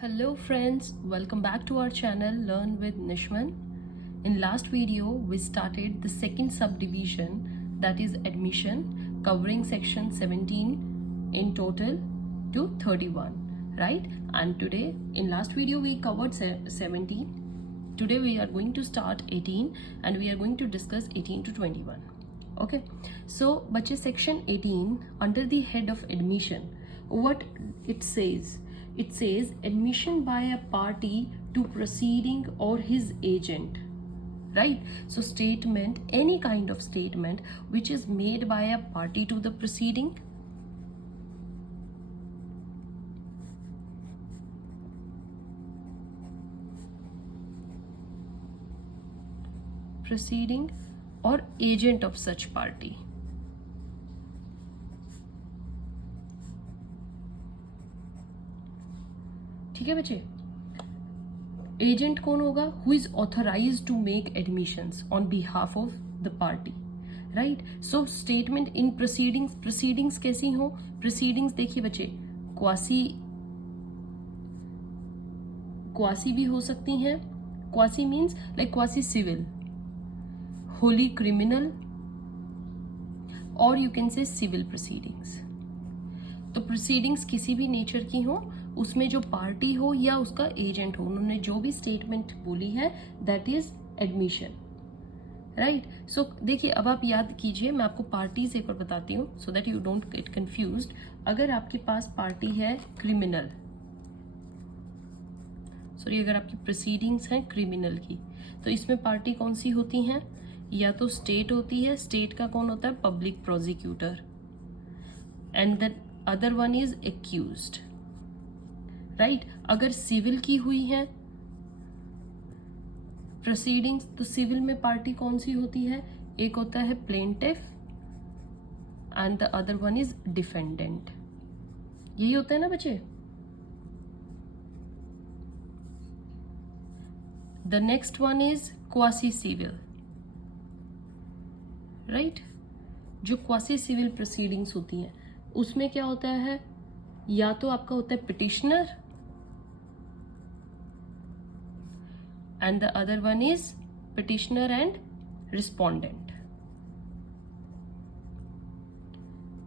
Hello friends, welcome back to our channel Learn with Nishman. In last video we started the second subdivision, that is admission, covering section 17 in total to 31, right? And today in last video we covered 17. Today we are going to start 18 and we are going to discuss 18 to 21. Okay, so बच्चे section 18 under the head of admission, what it says? It says admission by a party to proceeding or his agent, right? So statement, any kind of statement which is made by a party to the proceeding, or agent of such party. ठीक है बच्चे, agent कौन होगा? Who is authorised to make admissions on behalf of the party, right? So statement in proceedings, proceedings कैसी हो? Proceedings देखिए बच्चे, quasi भी हो सकती हैं. Quasi means like quasi civil, wholly criminal, और you can say civil proceedings. तो प्रोसीडिंग्स किसी भी नेचर की हो, उसमें जो पार्टी हो या उसका एजेंट हो, उन्होंने जो भी स्टेटमेंट बोली है दैट इज एडमिशन, राइट? सो देखिए, अब आप याद कीजिए, मैं आपको पार्टीज एक और बताती हूँ so that you don't get confused. अगर आपके पास पार्टी है क्रिमिनल, सॉरी, अगर आपकी प्रोसीडिंग्स हैं क्रिमिनल की, तो इसमें पार्टी कौन सी होती हैं? या तो स्टेट होती है, स्टेट का कौन होता है? Public prosecutor, and the other one is accused, right? अगर सिविल की हुई है प्रोसीडिंग्स, तो सिविल में पार्टी कौन सी होती है? एक होता है plaintiff and the other one is defendant. यही होता है ना बच्चे? The next one is quasi civil, right? जो क्वासी सिविल प्रोसीडिंग्स होती हैं उसमें क्या होता है? या तो आपका होता है petitioner and the other one is petitioner and respondent.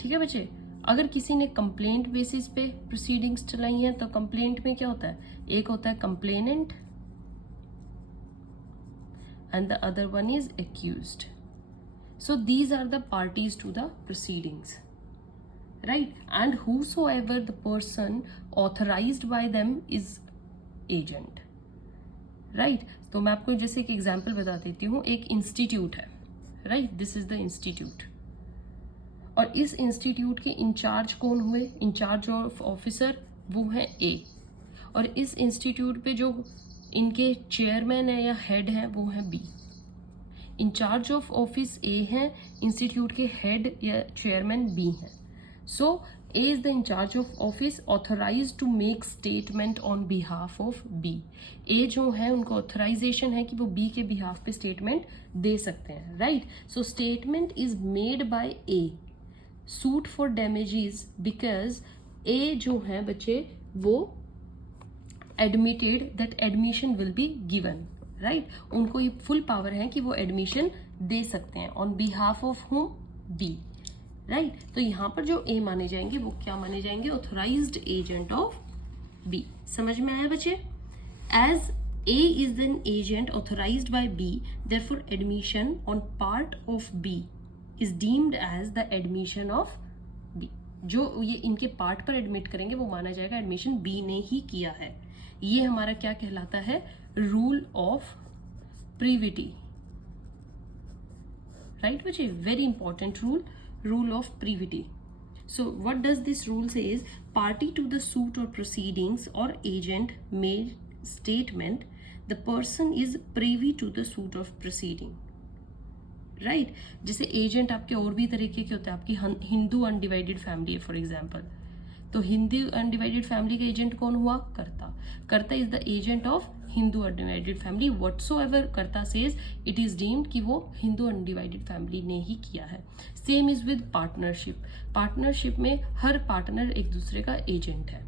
ठीक है बच्चे? अगर किसी ने कंप्लेंट बेसिस पे प्रोसीडिंग्स चलाई हैं तो कंप्लेंट में क्या होता है? एक होता है complainant and the other one is accused. So these are the parties to the proceedings, right? And whosoever the person authorized by them is agent, right? तो मैं आपको जैसे एक एग्जांपल बता देती हूँ. एक इंस्टीट्यूट है, right? This is the institute, और इस इंस्टीट्यूट के इंचार्ज कौन हुए? इंचार्ज ऑफ ऑफिसर वो है ए, और इस इंस्टीट्यूट पे जो इनके चेयरमैन है या हेड है वो है बी. इंचार्ज ऑफ ऑफिस ए है, इंस्टीट्यूट के हेड या चेयरमैन बी है. So A is the in charge of office authorized to make statement on behalf of B. A जो है उनको authorization है कि वो B के behalf पे statement दे सकते हैं, right? So statement is made by A. Suit for damages because A जो है बच्चे वो admitted that admission will be given, right? उनको ये full power है कि वो admission दे सकते हैं on behalf of whom? B. Right? तो यहां पर जो ए माने जाएंगे वो क्या माने जाएंगे? Authorised agent of B. समझ में आया बच्चे? As A is an agent authorised by B, therefore admission on part of B is deemed as the admission of B. जो ये इनके पार्ट पर एडमिट करेंगे वो माना जाएगा एडमिशन बी ने ही किया है. ये हमारा क्या कहलाता है? रूल ऑफ प्रीविटी, राइट बच्चे? Very important rule of privity. So what does this rule says? Party to the suit or proceedings or agent made statement, the person is privy to the suit of proceeding, right? जैसे agent आपके और भी तरीके के होते हैं. आपकी Hindu undivided family है फॉर एग्जाम्पल, तो हिंदू अनडिवाइडेड फैमिली का एजेंट कौन हुआ? कर्ता. कर्ता is the agent of Hindu undivided family. Whatsoever कर्ता सेज इट इज डीम्ड कि वो हिंदू अनडिवाइडेड फैमिली ने ही किया है. Same is with partnership. Partnership में हर पार्टनर एक दूसरे का एजेंट है,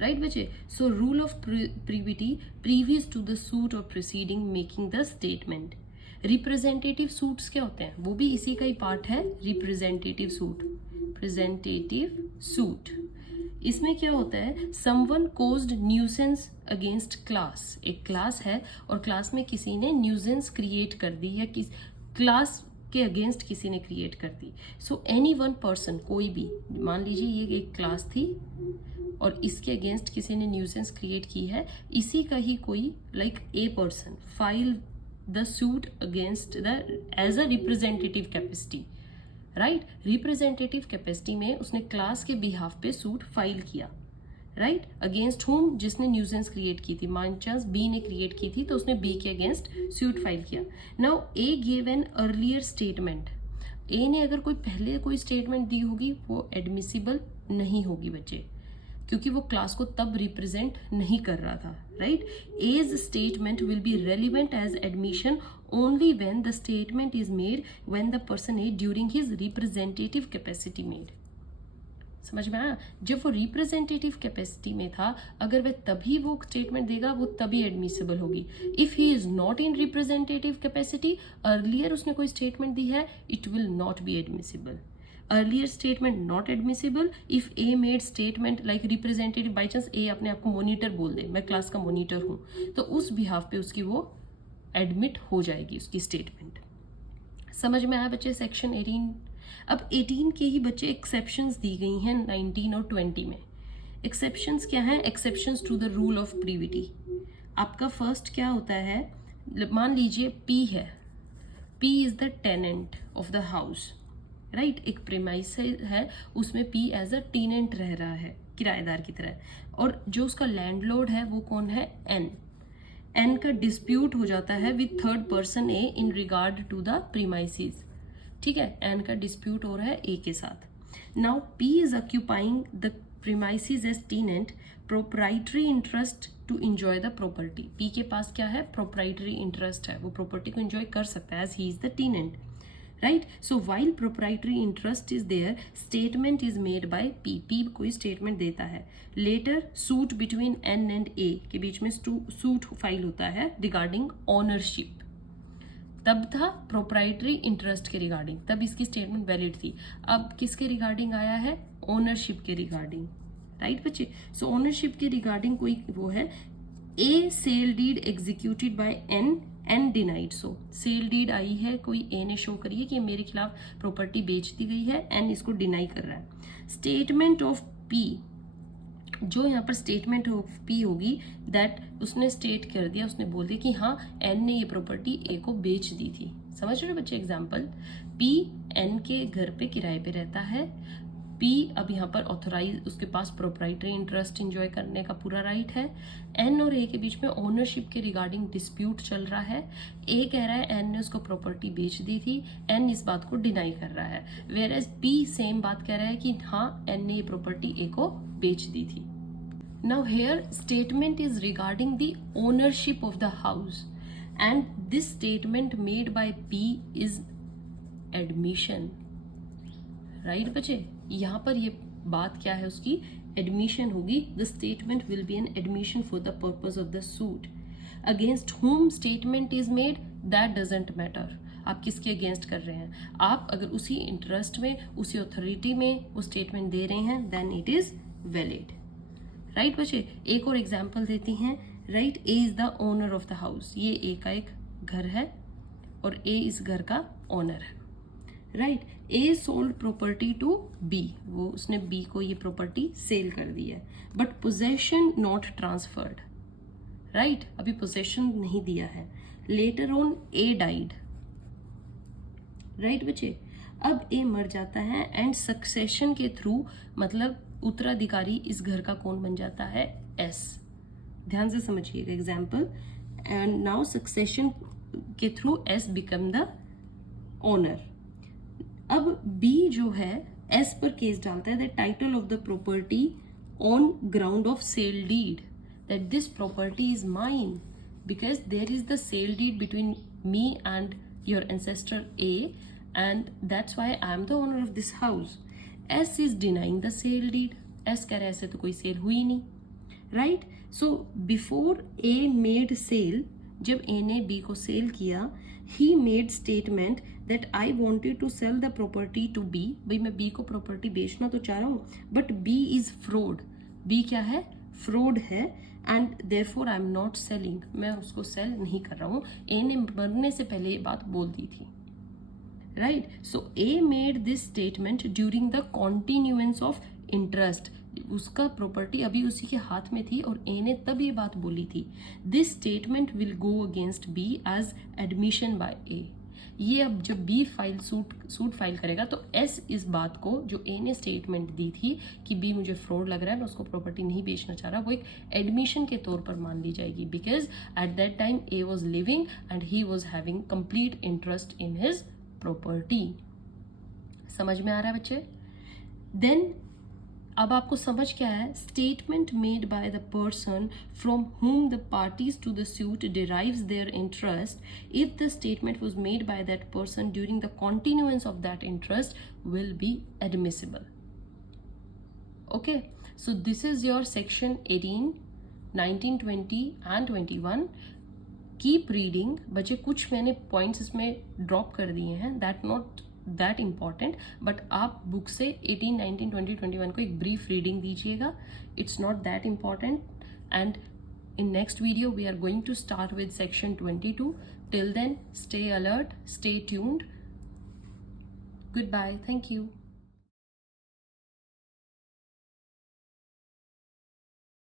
राइट बच्चे. So rule of privity previous to the suit और proceeding making the statement. Representative suits क्या होते हैं, वो भी इसी का ही पार्ट है. रिप्रेजेंटेटिव सूट, प्रेजेंटेटिव सूट, इसमें क्या होता है, someone caused nuisance against class. एक क्लास है और क्लास में किसी ने न्यूसेंस क्रिएट कर दी है, क्लास के अगेंस्ट किसी ने क्रिएट कर दी. सो एनी वन पर्सन, कोई भी, मान लीजिए ये एक क्लास थी और इसके अगेंस्ट किसी ने न्यूसेंस क्रिएट की है, इसी का ही कोई like a person file the suit against the as a representative capacity. Right, representative capacity में उसने क्लास के बिहाफ पे सूट फाइल किया. राइट, अगेंस्ट होम, जिसने न्यूसेंस क्रिएट की थी, मान चांस बी ने क्रिएट की थी तो उसने बी के अगेंस्ट सूट फाइल किया. Now A give an earlier statement. A ने अगर कोई पहले कोई स्टेटमेंट दी होगी वो एडमिसिबल नहीं होगी बच्चे, क्योंकि वो क्लास को तब रिप्रेजेंट नहीं कर रहा था. Right, as statement will be relevant as admission only when the statement is made when the person A during his representative capacity made. समझ में आया, जब वो रिप्रेजेंटेटिव कैपेसिटी में था, अगर वह तभी वो स्टेटमेंट देगा वो तभी एडमिसिबल होगी. If he is not in representative capacity, earlier उसने कोई स्टेटमेंट दी है, it will not be admissible. Earlier statement not admissible if A made statement like representative. By chance A अपने आप को मोनिटर बोल दे, मैं क्लास का मोनिटर हूँ, तो उस बिहाफ पे उसकी वो एडमिट हो जाएगी उसकी स्टेटमेंट. समझ में आया बच्चे सेक्शन 18. अब 18 के ही बच्चे एक्सेप्शंस दी गई हैं 19 और 20 में. एक्सेप्शंस क्या है, exceptions to the rule of privity. आपका फर्स्ट क्या होता है, मान लीजिए P है, P is the tenant of the house. Right, एक प्रीमाइस है, उसमें P एज अ टेनेंट रह रहा है, किराएदार की तरह, और जो उसका लैंडलॉर्ड है वो कौन है, N. एन का डिस्प्यूट हो जाता है with third person A in regard to the premises. ठीक है, एन का डिस्प्यूट हो रहा है ए के साथ. Now P is occupying the premises as tenant, proprietary interest to enjoy the property. P के पास क्या है, प्रोप्राइटरी इंटरेस्ट है, वो प्रॉपर्टी को एंजॉय कर सकता है as he is the tenant. Right, so while proprietary interest is there, statement is made by P. P कोई स्टेटमेंट देता है. Later suit between N and A के बीच में सूट फाइल होता है रिगार्डिंग ओनरशिप. तब था प्रोप्राइटरी इंटरेस्ट के रिगार्डिंग, तब इसकी स्टेटमेंट वैलिड थी. अब किसके रिगार्डिंग आया है, ओनरशिप के रिगार्डिंग. राइट बच्चे, सो ओनरशिप के रिगार्डिंग कोई वो है, a sale deed executed by N and denied. So sale deed आई है, कोई ए ने शो करी है कि मेरे खिलाफ प्रॉपर्टी बेच दी गई है, एन इसको डिनाई कर रहा है. स्टेटमेंट ऑफ पी, जो यहाँ पर स्टेटमेंट ऑफ पी होगी, दैट उसने स्टेट कर दिया, उसने बोल दिया कि हाँ एन ने ये प्रॉपर्टी ए को बेच दी थी. समझ रहे हो बच्चे, एग्जाम्पल, पी एन के घर पे किराए पे रहता है. पी अब यहाँ पर ऑथोराइज, उसके पास प्रोप्राइटरी इंटरेस्ट एंजॉय करने का पूरा राइट है. एन और ए के बीच में ओनरशिप के रिगार्डिंग डिस्प्यूट चल रहा है. ए कह रहा है एन ने उसको प्रॉपर्टी बेच दी थी, एन इस बात को डिनाई कर रहा है. वेयर एज पी सेम बात कह रहा है कि हाँ एन ने ये प्रॉपर्टी ए को बेच दी थी. Now here statement is regarding the ownership of the house and this statement made by P is admission. Right बच्चे, यहाँ पर ये बात क्या है, उसकी एडमिशन होगी. The statement will B an admission for the purpose of the suit. Against whom statement is made, that doesn't matter. आप किसके अगेंस्ट कर रहे हैं, आप अगर उसी इंटरेस्ट में, उसी अथॉरिटी में वो स्टेटमेंट दे रहे हैं, then it is valid. Right बच्चे, एक और एग्जाम्पल देती हैं. Right, A is the owner of the house. ये ए का एक घर है और ए इस घर का ओनर है. Right, A sold property to B, वो उसने बी को ये प्रॉपर्टी सेल कर दी है, but possession not transferred. Right, अभी पोजेशन नहीं दिया है. Later on A died. Right बच्चे, अब ए मर जाता है एंड सक्सेशन के थ्रू, मतलब उत्तराधिकारी इस घर का कौन बन जाता है, एस. ध्यान से समझिएगा एग्जाम्पल. एंड नाउ सक्सेशन के through S become the owner. अब बी जो है एस पर केस डालता है, the title of the property on ground of sale deed, that this property is mine because there is the sale deed between me and your ancestor A and that's why I am the owner of this house. S is denying the sale deed. S कह रहा है ऐसे तो कोई sale हुई नहीं. Right. So before A made sale, जब A ने बी को सेल किया, he made statement that I wanted to sell the property to B. भाई मैं बी को प्रॉपर्टी बेचना तो चाह रहा हूँ, but B is fraud. B क्या है? फ्रॉड है. And therefore I am not selling, मैं उसको सेल नहीं कर रहा हूँ. ए ने मरने से पहले ये बात बोल दी थी. Right. So A made this statement during the continuance of interest. उसका प्रॉपर्टी अभी उसी के हाथ में थी और ए ने तब ये बात बोली थी. This statement will go against B as admission by A. ये अब जब बी फाइल सूट फाइल करेगा तो एस इस बात को, जो ए ने स्टेटमेंट दी थी कि बी मुझे फ्रॉड लग रहा है, मैं उसको प्रॉपर्टी नहीं बेचना चाह रहा, वो एक एडमिशन के तौर पर मान ली जाएगी. Because at that time A was living and he was having complete interest in his property. समझ में आ रहा है बच्चे? देन अब आपको समझ क्या है? Statement made by the person from whom the parties to the suit derives their interest, if the statement was made by that person during the continuance of that interest, will be admissible. Okay, so this is your section 18, 19, 20 and 21. Keep reading बच्चे. कुछ मैंने points इसमें drop कर दिए हैं, that not that important, but आप book से 18, 19, 20, 21 को एक ब्रीफ रीडिंग दीजिएगा. It's not that important. And in next video we are going to start with section 22. Till then, stay alert, stay tuned. Goodbye. Thank you.